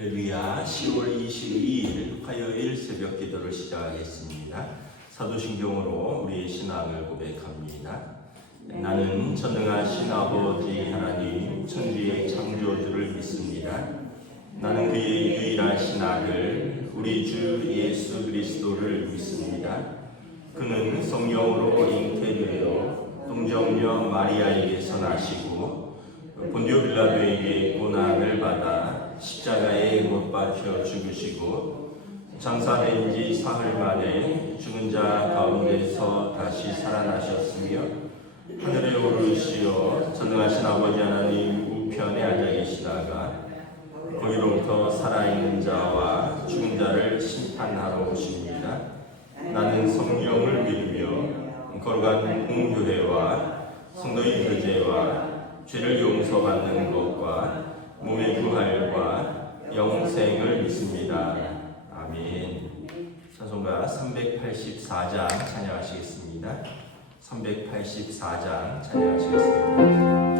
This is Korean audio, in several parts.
할렐루야. 10월 22일 화요일 새벽 기도를 시작하겠습니다. 사도신경으로 우리의 신앙을 고백합니다. 나는 전능하신 아버지 하나님 천지의 창조주를 믿습니다. 나는 그의 유일하신 아들 우리 주 예수 그리스도를 믿습니다. 그는 성령으로 잉태되어 동정녀 마리아에게서 나시고 본디오 빌라도에게 고난을 받아 십자가에 못 박혀 죽으시고 장사된 지 사흘 만에 죽은 자 가운데서 다시 살아나셨으며 하늘에 오르시어 전능하신 아버지 하나님 우편에 앉아 계시다가 거기로부터 살아있는 자와 죽은 자를 심판하러 오십니다. 나는 성령을 믿으며 거룩한 공교회와 성도의 교제와 죄를 용서받는 것과 몸의 부활과 영생을 믿습니다. 아멘. 찬송가 384장 찬양하시겠습니다. 384장 찬양하시겠습니다.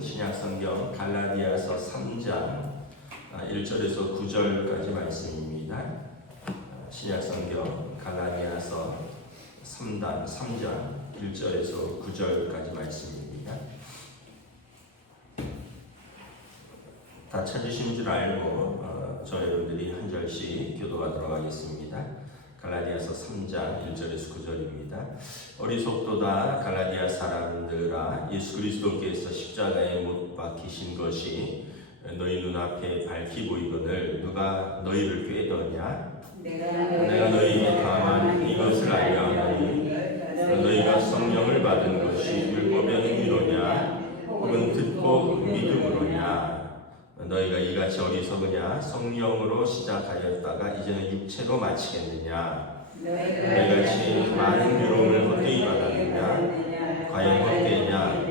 신약성경 갈라디아서 3장 1절에서 9절까지 말씀입니다. 신약성경 갈라디아서 3장 1절에서 9절까지 말씀입니다. 다 찾으신 줄 알고 저 여러분들이 한 절씩 교도하도록 하겠습니다. 갈라디아서 3장 1절에서 9절입니다. 어리석도다 갈라디아 사람들아, 예수 그리스도께서 십자가에 못 박히신 것이 너희 눈앞에 밝히 보이거늘 누가 너희를 꾀더냐? 내가 너희에게 다만 이것을 알려 하노니 너희가 성령을 받은 것이 율법의 행위로냐 혹은 듣고 믿음으로냐? 너희가 이같이 어리석으냐? 성령으로 시작하였다가 이제는 육체로 마치겠느냐? 너희가 같이 많은 괴로움을 헛되이 받았느냐? 과연 헛되냐?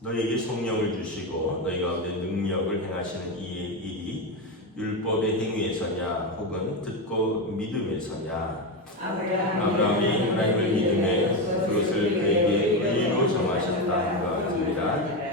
너희에게 성령을 주시고 너희 가운데 능력을 행하시는 이의 일이 율법의 행위에서냐 혹은 듣고 믿음에서냐? 아브라함이 하나님을 믿음에 그것을 그에게 의로 정하셨다 한것 같습니다.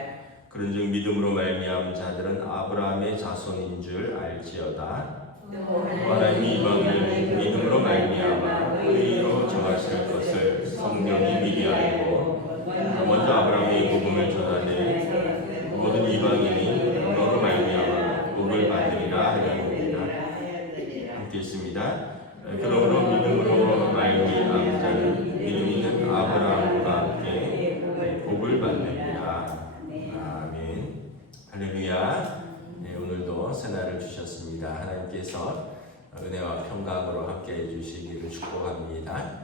그런즉 믿음으로 말미암은 자들은 아브라함의 자손인 줄 알지어다. 하나님이 이방을 믿음으로 말미암아 의로 정하실 것을 성경이 미리 알고 먼저 아브라함의 복음을 전하되 모든 이방인이 너로 말미암아 복을 받으리라 하였느니라. 함께 있습니다. 그러므로 믿음으로 말미암은 자는 믿음 있는 아브라함과 함께 복을 받느니라. 아멘. 할렐루야. 네, 오늘도 새날을 주셨습니다. 하나님께서 은혜와 평강으로 함께 해주시기를 축복합니다.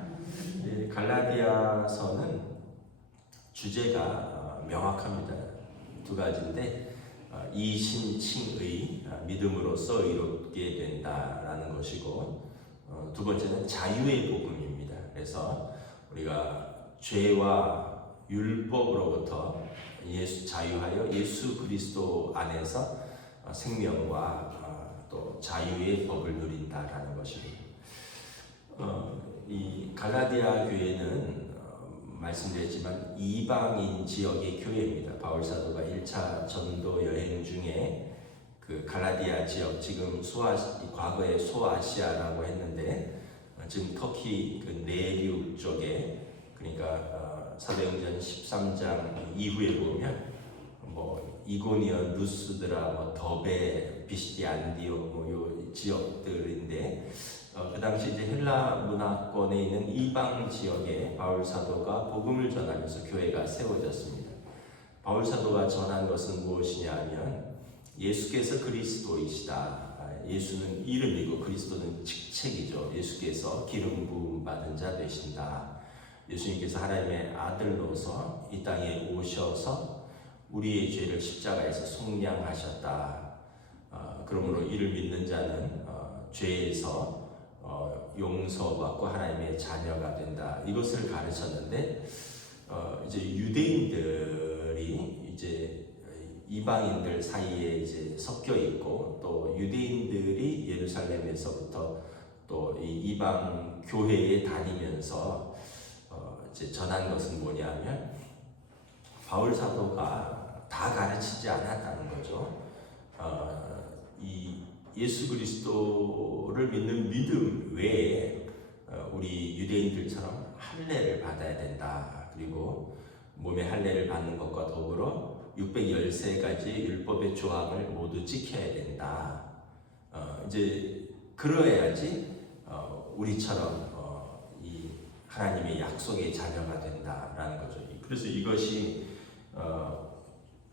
갈라디아서는 주제가 명확합니다. 두 가지인데 이신칭의 믿음으로써 의롭게 된다라는 것이고 두 번째는 자유의 복음입니다. 그래서 우리가 죄와 율법으로부터 자유하여 예수 그리스도 안에서 생명과 또 자유의 법을 누린다라는 것입니다. 이 갈라디아 교회는 말씀드렸지만 이방인 지역의 교회입니다. 바울 사도가 1차 전도 여행 중에 그 갈라디아 지역, 지금 과거에 소아시아라고 했는데 지금 터키 그 내륙 쪽에, 그러니까 사도행전 13장 이후에 보면 뭐 이고니온, 루스드라, 뭐 더베, 비시디, 안디옥 요 지역들인데 그 당시 이제 헬라 문화권에 있는 이방 지역에 바울 사도가 복음을 전하면서 교회가 세워졌습니다. 바울 사도가 전한 것은 무엇이냐면 예수께서 그리스도이시다. 예수는 이름이고 그리스도는 직책이죠. 예수께서 기름 부음 받은 자 되신다. 예수님께서 하나님의 아들로서 이 땅에 오셔서 우리의 죄를 십자가에서 속량하셨다. 그러므로 이를 믿는 자는 죄에서 용서받고 하나님의 자녀가 된다. 이것을 가르쳤는데 이제 유대인들이 이제 이방인들 사이에 이제 섞여 있고 또 유대인들이 예루살렘에서부터 또 이 이방 교회에 다니면서 이제 전한 것은 뭐냐면 바울 사도가 다 가르치지 않았다는 거죠. 이 예수 그리스도를 믿는 믿음 외에 우리 유대인들처럼 할례를 받아야 된다. 그리고 몸에 할례를 받는 것과 더불어 613가지 율법의 조항을 모두 지켜야 된다. 이제 그러야지 우리처럼 이 하나님의 약속의 자녀가 된다라는 거죠. 그래서 이것이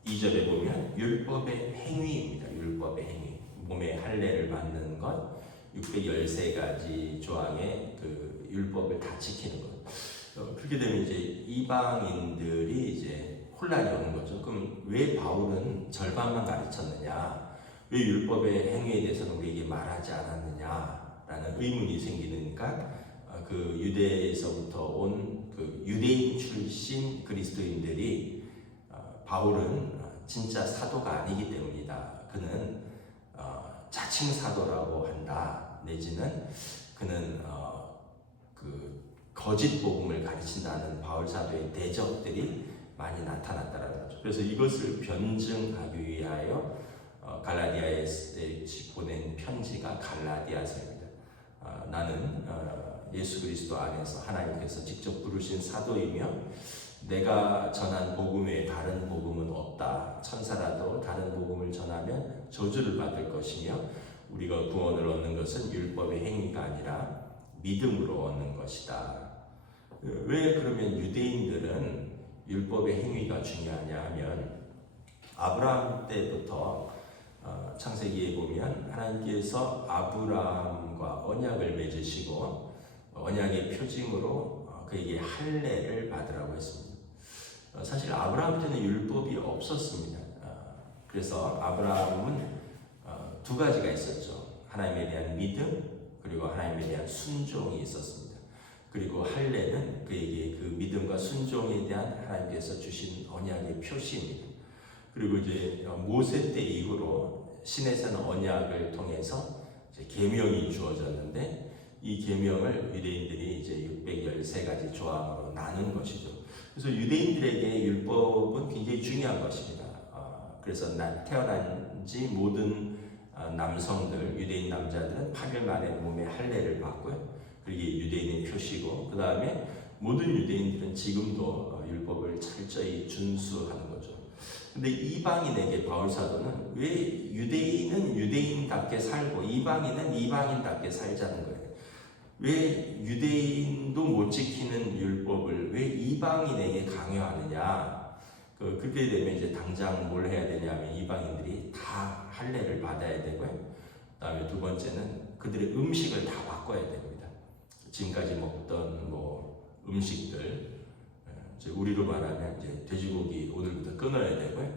2절에 보면 율법의 행위입니다. 율법의 행위. 몸에 할례를 받는 것, 613가지 조항의 그 율법을 다 지키는 것. 그렇게 되면 이제 이방인들이 이제 혼란이 오는 거죠. 그럼 왜 바울은 절반만 가르쳤느냐? 왜 율법의 행위에 대해서는 우리에게 말하지 않았느냐라는 의문이 생기니까 그 유대에서부터 온 그 유대인 출신 그리스도인들이 바울은 진짜 사도가 아니기 때문이다. 그는 자칭 사도라고 한다. 내지는 그는 그 거짓 복음을 가르친다는 바울 사도의 대적들이 많이 나타났다라는 거죠. 그래서 이것을 변증하기 위하여 갈라디아에 보낸 편지가 갈라디아서입니다. 나는 예수 그리스도 안에서 하나님께서 직접 부르신 사도이며 내가 전한 복음 외에 다른 복음은 없다. 천사라도 다른 복음을 전하면 저주를 받을 것이며 우리가 구원을 얻는 것은 율법의 행위가 아니라 믿음으로 얻는 것이다. 왜 그러면 유대인들은 율법의 행위가 중요하냐 하면 아브라함 때부터 창세기에 보면 하나님께서 아브라함과 언약을 맺으시고 언약의 표징으로 그에게 할례를 받으라고 했습니다. 사실 아브라함 때는 율법이 없었습니다. 그래서 아브라함은 두 가지가 있었죠. 하나님에 대한 믿음, 그리고 하나님에 대한 순종이 있었습니다. 그리고 할례는 그에게 그 믿음과 순종에 대한 하나님께서 주신 언약의 표시입니다. 그리고 이제 모세 때 이후로 신에서는 언약을 통해서 이제 계명이 주어졌는데, 이 계명을 유대인들이 이제 613가지 조항으로 나눈 것이죠. 그래서 유대인들에게 율법은 굉장히 중요한 것입니다. 그래서 태어난 지 모든 남성들, 유대인 남자들은 8일 만에 몸에 할례를 받고요. 그게 유대인의 표시고, 그 다음에 모든 유대인들은 지금도 율법을 철저히 준수하는 거죠. 근데 이방인에게 바울 사도는 왜 유대인은 유대인답게 살고 이방인은 이방인답게 살자는 거예요. 왜 유대인도 못 지키는 율법을 왜 이방인에게 강요하느냐? 그렇게 되면 이제 당장 뭘 해야 되냐면 이방인들이 다 할례를 받아야 되고요. 그다음에 두 번째는 그들의 음식을 다 바꿔야 됩니다. 지금까지 먹던 음식들, 이제 우리로 말하면 이제 돼지고기 오늘부터 끊어야 되고요.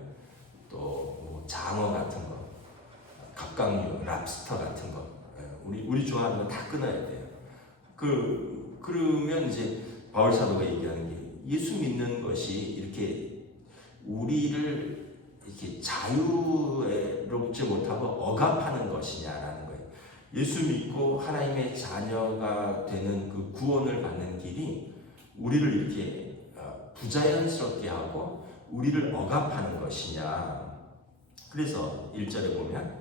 또 장어 같은 거, 갑각류, 랍스터 같은 거, 우리 좋아하는 거 다 끊어야 돼요. 그러면 이제 바울 사도가 얘기하는 게 예수 믿는 것이 이렇게 우리를 이렇게 자유롭지 못하고 억압하는 것이냐라는 거예요. 예수 믿고 하나님의 자녀가 되는 그 구원을 받는 길이 우리를 이렇게 부자연스럽게 하고 우리를 억압하는 것이냐. 그래서 1절에 보면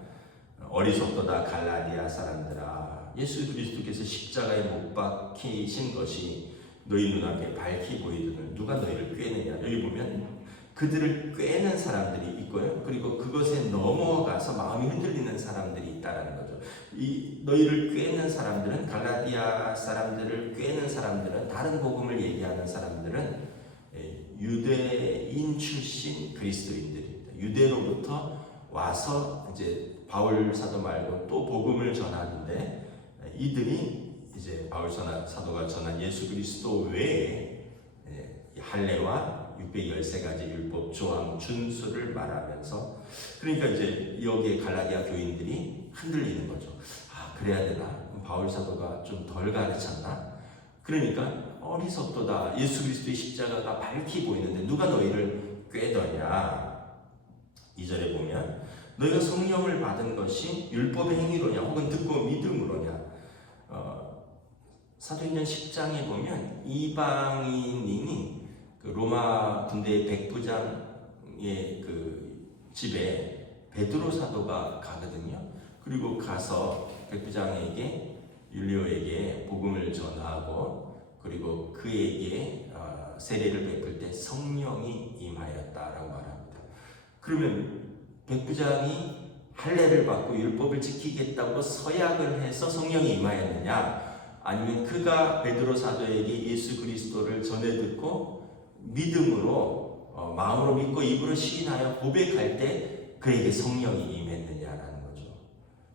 어리석도다 갈라디아 사람들아, 예수 그리스도께서 십자가에 못 박히신 것이 너희 눈앞에 밝히 보이거늘 누가 너희를 꾀느냐. 여기 보면 그들을 꾀는 사람들이 있고요. 그리고 그것에 넘어가서 마음이 흔들리는 사람들이 있다라는 거죠. 이 너희를 꾀는 사람들은, 갈라디아 사람들을 꾀는 사람들은, 다른 복음을 얘기하는 사람들은 유대인 출신 그리스도인들입니다. 유대로부터 와서 이제 바울 사도 말고 또 복음을 전하는데, 이들이 이제 바울 사도가 전한 예수 그리스도 외에 할례와 613가지 율법 조항 준수를 말하면서, 그러니까 이제 여기에 갈라디아 교인들이 흔들리는 거죠. 그래야 되나? 바울 사도가 좀 덜 가르쳤나? 그러니까 어리석도다. 예수 그리스도의 십자가가 밝히 보이는데 누가 너희를 꾀더냐? 2절에 보면 너희가 성령을 받은 것이 율법의 행위로냐 혹은 듣고 믿음으로냐. 사도행전 10장에 보면 이방인이 그 로마 군대의 백부장의 그 집에 베드로 사도가 가거든요. 그리고 가서 백부장에게, 율리오에게 복음을 전하고, 그리고 그에게 세례를 베풀 때 성령이 임하였다라고 말합니다. 그러면 백부장이 할례를 받고 율법을 지키겠다고 서약을 해서 성령이 임하였느냐, 아니면 그가 베드로 사도에게 예수 그리스도를 전해 듣고 믿음으로 마음으로 믿고 입으로 시인하여 고백할 때 그에게 성령이 임했느냐라는 거죠.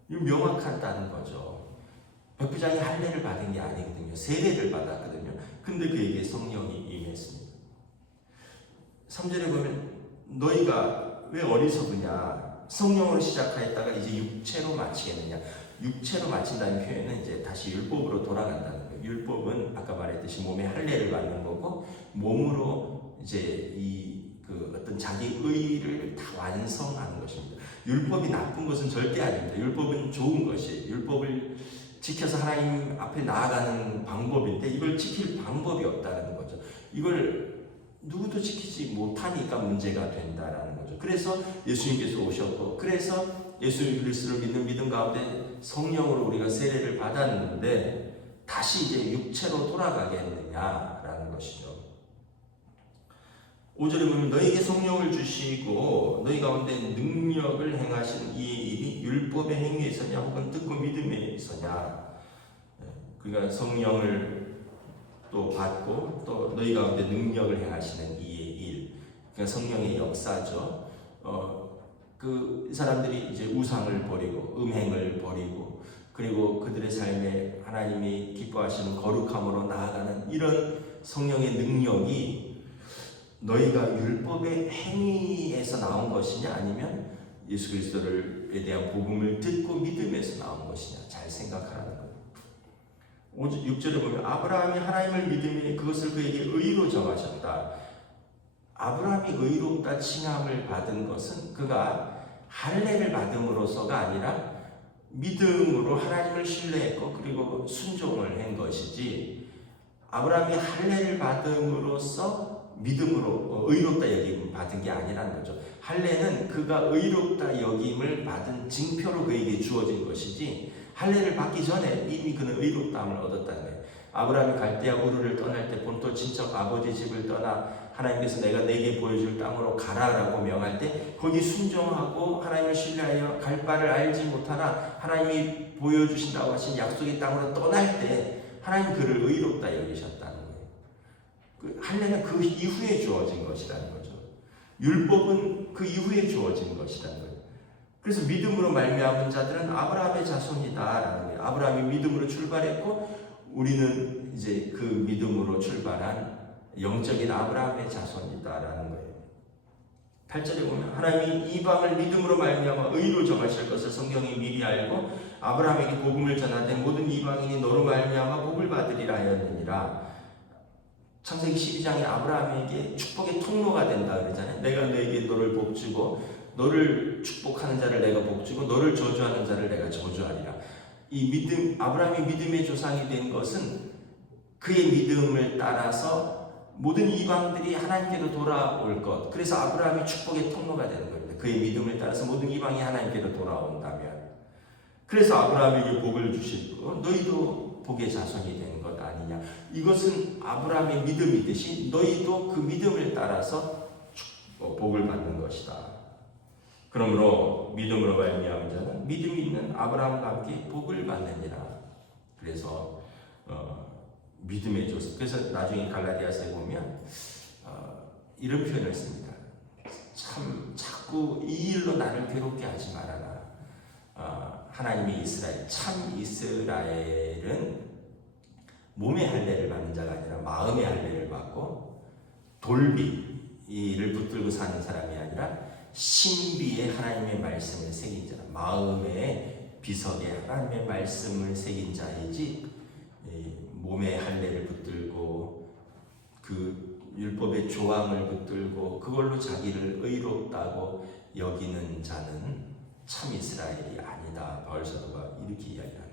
이거 명확하다는 거죠. 백부장이 할례를 받은 게 아니거든요. 세례를 받았거든요. 근데 그에게 성령이 임했습니다. 3절에 보면 너희가 왜 어리석으냐, 성령으로 시작하였다가 이제 육체로 마치겠느냐. 육체로 마친다는 표현은 이제 다시 율법으로 돌아간다는 거예요. 율법은 아까 말했듯이 몸에 할례를 받는 거고, 몸으로 이제 그 어떤 자기 의를 다 완성하는 것입니다. 율법이 나쁜 것은 절대 아닙니다. 율법은 좋은 것이에요. 율법을 지켜서 하나님 앞에 나아가는 방법인데 이걸 지킬 방법이 없다는 거죠. 이걸 누구도 지키지 못하니까 문제가 된다라는 거죠. 그래서 예수님께서 오셨고, 그래서 예수 그리스도를 믿는 믿음 가운데 성령으로 우리가 세례를 받았는데 다시 이제 육체로 돌아가겠느냐라는 것이죠. 5절에 보면 너희에게 성령을 주시고 너희 가운데 능력을 행하신 이 일이 율법의 행위에 있었냐 혹은 듣고 믿음에 있었냐. 그러니까 성령을 또 받고 또 너희 가운데 능력을 행하시는 이의 일, 그러니까 성령의 역사죠. 그 사람들이 이제 우상을 버리고 음행을 버리고, 그리고 그들의 삶에 하나님이 기뻐하시는 거룩함으로 나아가는 이런 성령의 능력이 너희가 율법의 행위에서 나온 것이냐 아니면 예수 그리스도에 대한 복음을 듣고 믿음에서 나온 것이냐, 잘 생각하라는 거예요. 6절에 보면 아브라함이 하나님을 믿음에 그것을 그에게 의로 정하셨다. 아브라함이 의롭다 칭함을 받은 것은 그가 할례를 받음으로써가 아니라 믿음으로 하나님을 신뢰했고 그리고 순종을 한 것이지, 아브라함이 할례를 받음으로써 믿음으로 의롭다 여김을 받은 게 아니라는 거죠. 할례는 그가 의롭다 여김을 받은 징표로 그에게 주어진 것이지, 할례를 받기 전에 이미 그는 의롭다함을 얻었다는 거예요. 아브라함이 갈대아 우르를 떠날 때 본토 친척 아버지 집을 떠나 하나님께서 내가 내게 보여줄 땅으로 가라라고 명할 때 거기 순종하고 하나님을 신뢰하여 갈 바를 알지 못하나 하나님이 보여주신다고 하신 약속의 땅으로 떠날 때 하나님 그를 의롭다 여기셨다는 거예요. 할례는 그 이후에 주어진 것이라는 거죠. 율법은 그 이후에 주어진 것이라는 거예요. 그래서 믿음으로 말미암은 자들은 아브라함의 자손이다라는 거예요. 아브라함이 믿음으로 출발했고 우리는 이제 그 믿음으로 출발한 영적인 아브라함의 자손이다라는 거예요. 8절에 보면 하나님이 이방을 믿음으로 말미암아 의로 정하실 것을 성경이 미리 알고 아브라함에게 복음을 전하되 모든 이방인이 너로 말미암아 복을 받으리라 하였느니라. 창세기 12장에 아브라함에게 축복의 통로가 된다 그러잖아요. 내가 너에게 너를 복주고 너를 축복하는 자를 내가 복주고 너를 저주하는 자를 내가 저주하리라. 이 믿음, 아브라함이 믿음의 조상이 된 것은 그의 믿음을 따라서 모든 이방들이 하나님께로 돌아올 것. 그래서 아브라함이 축복의 통로가 되는 겁니다. 그의 믿음을 따라서 모든 이방이 하나님께로 돌아온다면. 그래서 아브라함에게 복을 주시고 너희도 복의 자손이 되는 것 아니냐. 이것은 아브라함의 믿음이듯이 너희도 그 믿음을 따라서 복을 받는 것이다. 그러므로 믿음으로 말미암은 자는 믿음이 있는 아브라함과 함께 복을 받느니라. 그래서 믿음의 조상. 그래서 나중에 갈라디아서에 보면 이런 표현을 씁니다. 참 자꾸 이 일로 나를 괴롭게 하지 말아라. 하나님의 이스라엘, 참 이스라엘은 몸의 할례를 받는 자가 아니라 마음의 할례를 받고 돌비를 붙들고 사는 사람이 아니라 신비의 하나님의 말씀을 새긴 자, 마음의 비석에 하나님의 말씀을 새긴 자이지 몸의 할례를 붙들고 그 율법의 조항을 붙들고 그걸로 자기를 의롭다고 여기는 자는 참 이스라엘이 아니다. 바울 사도가 이렇게 이야기합니다.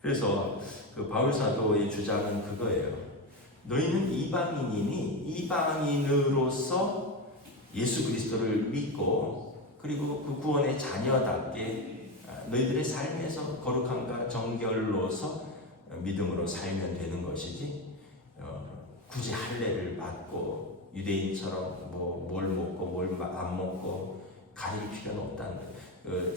그래서 그 바울 사도의 주장은 그거예요. 너희는 이방인이니 이방인으로서 예수 그리스도를 믿고 그리고 그 구원의 자녀답게 너희들의 삶에서 거룩함과 정결로서 믿음으로 살면 되는 것이지, 굳이 할례를 받고 유대인처럼 뭘 먹고 뭘 안 먹고 가릴 필요는 없다는 거예요.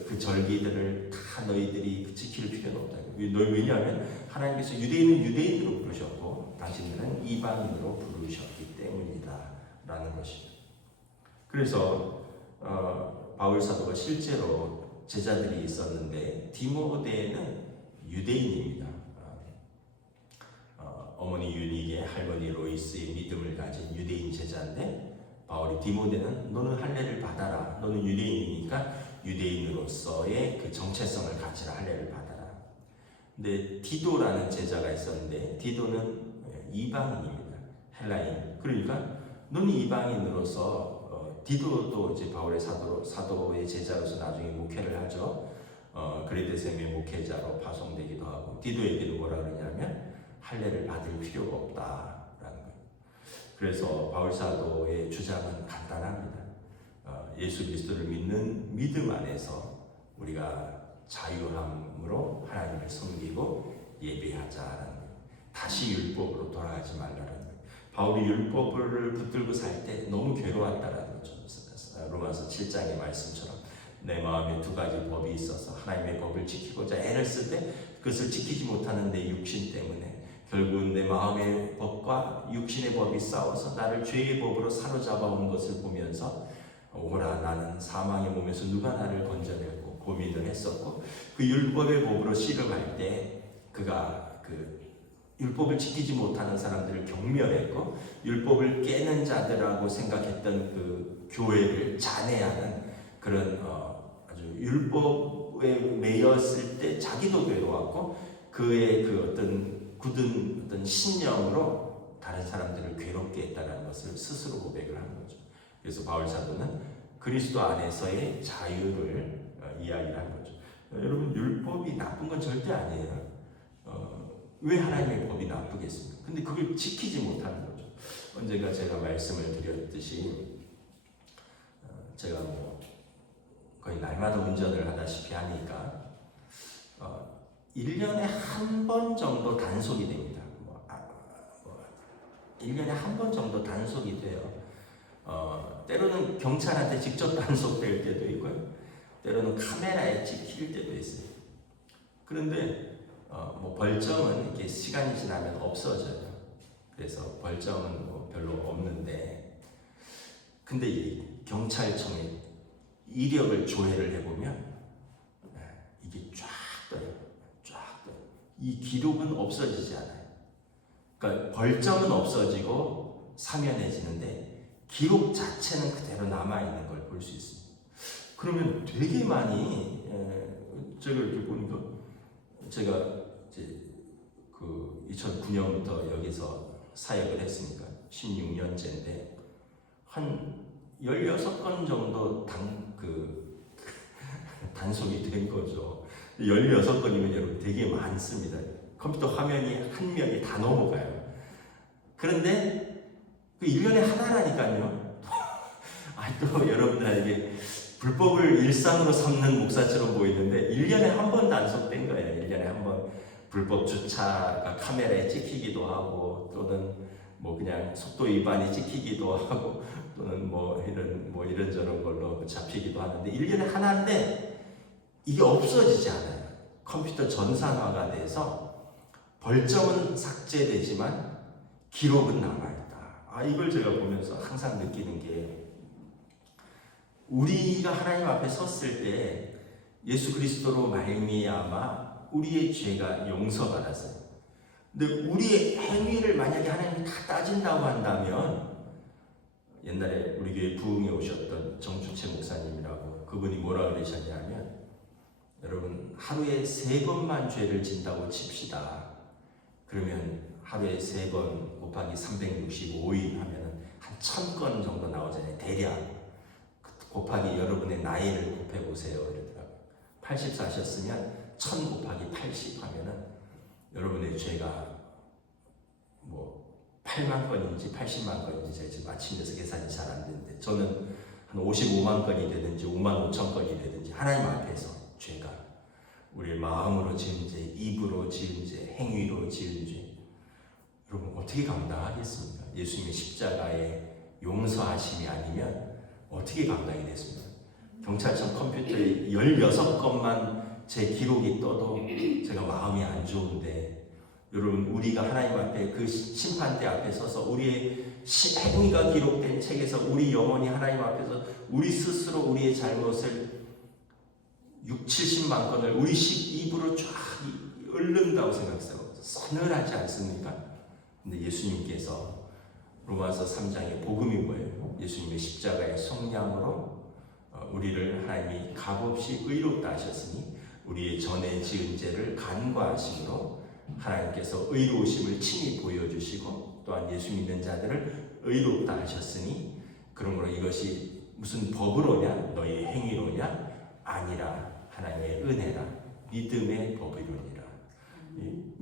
그 절기들을 다 너희들이 지킬 필요는 없다는 거예요. 왜냐하면 하나님께서 유대인은 유대인으로 부르셨고 당신들은 이방인으로 부르셨기 때문이다 라는 것이죠. 그래서 바울 사도가 실제로 제자들이 있었는데 디모데는 유대인입니다. 어머니 유닉의 할머니 로이스의 믿음을 가진 유대인 제자인데 바울이 디모데는 너는 할례를 받아라. 너는 유대인이니까 유대인으로서의 그 정체성을 가지라. 할례를 받아라. 근데 디도라는 제자가 있었는데 디도는 이방인입니다. 헬라인. 그러니까 너는 이방인으로서 디도도 이제 바울의 사도의 제자로서 나중에 목회를 하죠. 그레데셈의 목회자로 파송되기도 하고 디도에게도 뭐라 그러냐면 할례를 받을 필요가 없다라는 거예요. 그래서 바울 사도의 주장은 간단합니다. 예수 그리스도를 믿는 믿음 안에서 우리가 자유함으로 하나님을 섬기고 예배하자라는 거예요. 다시 율법으로 돌아가지 말라는 거예요. 바울이 율법을 붙들고 살 때 너무 괴로웠다라는 거죠. 로마서 7장의 말씀처럼 내 마음에 두 가지 법이 있어서 하나님의 법을 지키고자 애를 쓸 때 그것을 지키지 못하는 내 육신 때문에 결국은 내 마음의 법과 육신의 법이 싸워서 나를 죄의 법으로 사로잡아 온 것을 보면서 오라 나는 사망의 몸에서 누가 나를 건져낼고 고민을 했었고 그 율법의 법으로 씨름할 때 그가 그 율법을 지키지 못하는 사람들을 경멸했고 율법을 깨는 자들하고 생각했던 그 교회를 잔해하는 그런 율법에 매였을 때 자기도 괴로웠고 그의 그 어떤 굳은 어떤 신념으로 다른 사람들을 괴롭게 했다는 것을 스스로 고백을 하는 거죠. 그래서 바울 사도는 그리스도 안에서의 자유를 이야기를 하는 거죠. 여러분 율법이 나쁜 건 절대 아니에요. 왜 하나님의 법이 나쁘겠습니까? 근데 그걸 지키지 못하는 거죠. 언젠가 제가 말씀을 드렸듯이 제가 뭐 거의 날마다 운전을 하다시피 하니까 1년에 한 번 정도 단속이 됩니다. 1년에 한 번 정도 단속이 돼요. 때로는 경찰한테 직접 단속될 때도 있고요. 때로는 카메라에 찍힐 때도 있어요. 그런데 뭐 벌점은 이렇게 시간이 지나면 없어져요. 그래서 벌점은 뭐 별로 없는데, 근데 이 경찰청에 이력을 조회를 해보면 이게 쫙 떠요. 쫙 떠요. 이 기록은 없어지지 않아요. 그러니까 벌점은 없어지고 사면해지는데 기록 자체는 그대로 남아있는 걸 볼 수 있습니다. 그러면 되게 많이 제가 이렇게 보니까 제가 이제 그 2009년부터 여기서 사역을 했으니까 16년째인데 한 16건 정도 단속이 된 거죠. 16건이면 여러분 되게 많습니다. 컴퓨터 화면이 한 명이 다 넘어가요. 그런데 그 1년에 하나라니까요. 또 여러분들에게 불법을 일상으로 삼는 목사처럼 보이는데 1년에 한 번 단속된 거예요. 1년에 한 번 불법 주차가 카메라에 찍히기도 하고 또는 뭐 그냥 속도 위반이 찍히기도 하고 또는 뭐 이런저런 걸로 잡히기도 하는데 1년에 하나인데 이게 없어지지 않아요. 컴퓨터 전산화가 돼서 벌점은 삭제되지만 기록은 남아있다. 이걸 제가 보면서 항상 느끼는 게 우리가 하나님 앞에 섰을 때 예수 그리스도로 말미암아 우리의 죄가 용서받았어요. 근데 우리의 행위를 만약에 하나님이 다 따진다고 한다면 옛날에 우리 교회 부흥에 오셨던 정주채 목사님이라고 그분이 뭐라 그러셨냐면 여러분 하루에 3번만 죄를 진다고 칩시다. 그러면 하루에 3번 곱하기 365일 하면은 한 1000건 정도 나오잖아요. 대략. 곱하기 여러분의 나이를 곱해보세요. 이러더라고요. 84셨으면 1000 곱하기 80 하면은 여러분의 죄가 뭐 8만 건인지 80만 건인지 제가 지금 아침에서 계산이 잘 안 되는데 저는 한 55만 건이 되든지 5만 5천 건이 되든지 하나님 앞에서 죄가 우리의 마음으로 지은 죄, 입으로 지은 죄, 행위로 지은 죄 여러분 어떻게 감당하겠습니까? 예수님의 십자가의 용서하심이 아니면 어떻게 감당이 됐습니까? 경찰청 컴퓨터에 16건만 제 기록이 떠도 제가 마음이 안 좋은데 여러분 우리가 하나님 앞에 그 심판대 앞에 서서 우리의 행위가 기록된 책에서 우리 영혼이 하나님 앞에서 우리 스스로 우리의 잘못을 70만 건을 우리 입으로 쫙 읊는다고 생각해서 서늘하지 않습니까? 근데 예수님께서 로마서 3장의 복음이 뭐예요? 예수님의 십자가의 성량으로 우리를 하나님이 값없이 의롭다 하셨으니 우리의 전에 지은 죄를 간과하심으로 하나님께서 의로우심을 친히 보여주시고 또한 예수 믿는 자들을 의롭다 하셨으니 그러므로 이것이 무슨 법으로냐 너희 행위로냐 아니라 하나님의 은혜라 믿음의 법이로니라.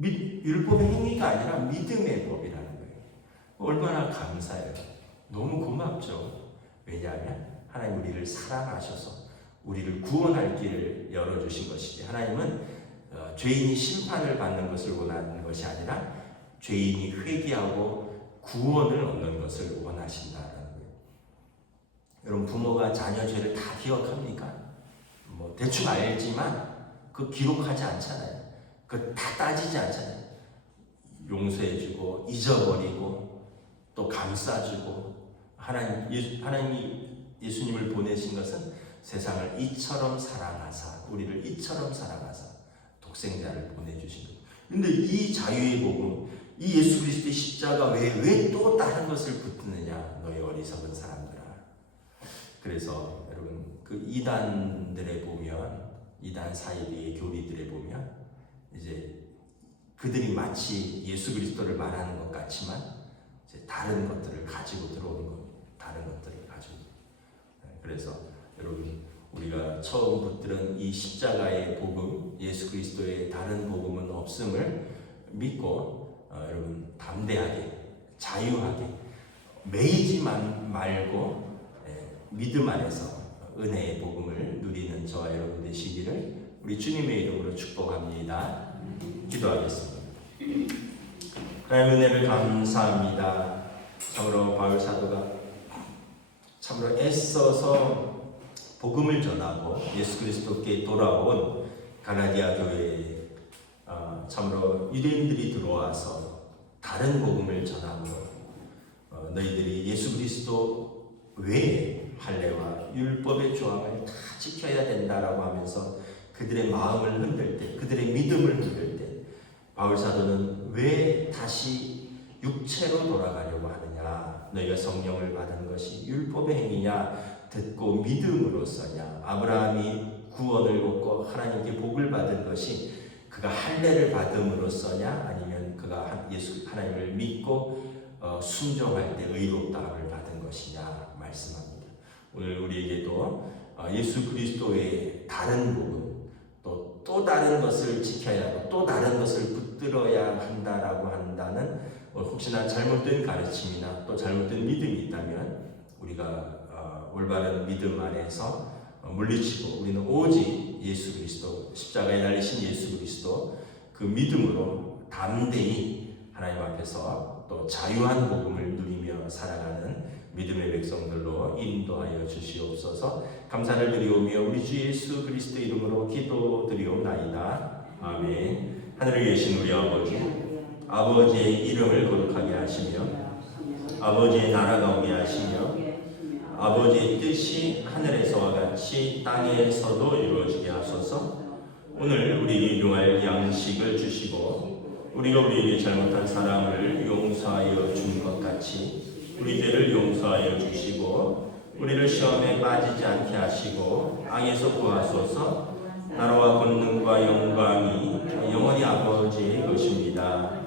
율법의 행위가 아니라 믿음의 법이라는 거예요. 얼마나 감사해요. 너무 고맙죠. 왜냐하면 하나님 우리를 사랑하셔서 우리를 구원할 길을 열어주신 것이지 하나님은 죄인이 심판을 받는 것을 원하는 것이 아니라 죄인이 회개하고 구원을 얻는 것을 원하신다는 거예요. 여러분 부모가 자녀 죄를 다 기억합니까? 뭐 대충 알지만 그 기록하지 않잖아요. 그 다 따지지 않잖아요. 용서해주고 잊어버리고 또 감싸주고 하나님이 예수님을 보내신 것은 세상을 이처럼 사랑하사 우리를 이처럼 사랑하사 독생자를 보내주신 거예요. 근데 이 자유의 복음 이 예수 그리스도의 십자가 왜 또 다른 것을 붙느냐 너희 어리석은 사람들아. 그래서 여러분 그 이단들에 보면, 이단 사이비의 교리들에 보면 이제 그들이 마치 예수 그리스도를 말하는 것 같지만 이제 다른 것들을 가지고 들어오는 겁니다. 다른 것들을 가지고. 그래서 여러분, 우리가 처음 붙들은 이 십자가의 복음, 예수 그리스도의 다른 복음은 없음을 믿고 여러분 담대하게, 자유하게, 매이지만 말고 믿음 안에서 은혜의 복음을 누리는 저와 여러분 되시기를 우리 주님의 이름으로 축복합니다. 기도하겠습니다. 하나님의 은혜를 감사합니다. 참으로 바울 사도가 참으로 애써서 복음을 전하고 예수 그리스도께 돌아온 가나디아 교회에 참으로 유대인들이 들어와서 다른 복음을 전하고 너희들이 예수 그리스도 외에 할례와 율법의 조항을 다 지켜야 된다라고 하면서 그들의 마음을 흔들 때, 그들의 믿음을 흔들 때 바울 사도는 왜 다시 육체로 돌아가려고 하느냐? 너희가 성령을 받은 것이 율법의 행위냐? 듣고 믿음으로써냐? 아브라함이 구원을 얻고 하나님께 복을 받은 것이 그가 할례를 받음으로써냐? 아니면 그가 하나님을 믿고 순종할 때 의롭다함을 받은 것이냐? 말씀합니다. 오늘 우리에게도 예수 그리스도의 다른 복음, 또 다른 것을 지켜야 하고 또 다른 것을 붙들어야 한다라고 한다는 혹시나 잘못된 가르침이나 또 잘못된 믿음이 있다면 우리가 올바른 믿음 안에서 물리치고 우리는 오직 예수 그리스도, 십자가에 달리신 예수 그리스도 그 믿음으로 담대히 하나님 앞에서 또 자유한 복음을 누리며 살아가는 믿음의 백성들로 인도하여 주시옵소서. 감사를 드리오며 우리 주 예수 그리스도 이름으로 기도드리옵나이다. 아멘. 하늘에 계신 우리 아버지의 이름을 거룩하게 하시며 아버지의 나라가 오게 하시며 아버지의 뜻이 하늘에서와 같이 땅에서도 이루어지게 하소서. 오늘 우리에게 용할 양식을 주시고 우리가 우리에게 잘못한 사람을 용서하여 준 것 같이 우리 죄를 용서하여 주시고 우리를 시험에 빠지지 않게 하시고 악에서 구하소서. 나라와 권능과 영광이 영원히 아버지의 것입니다.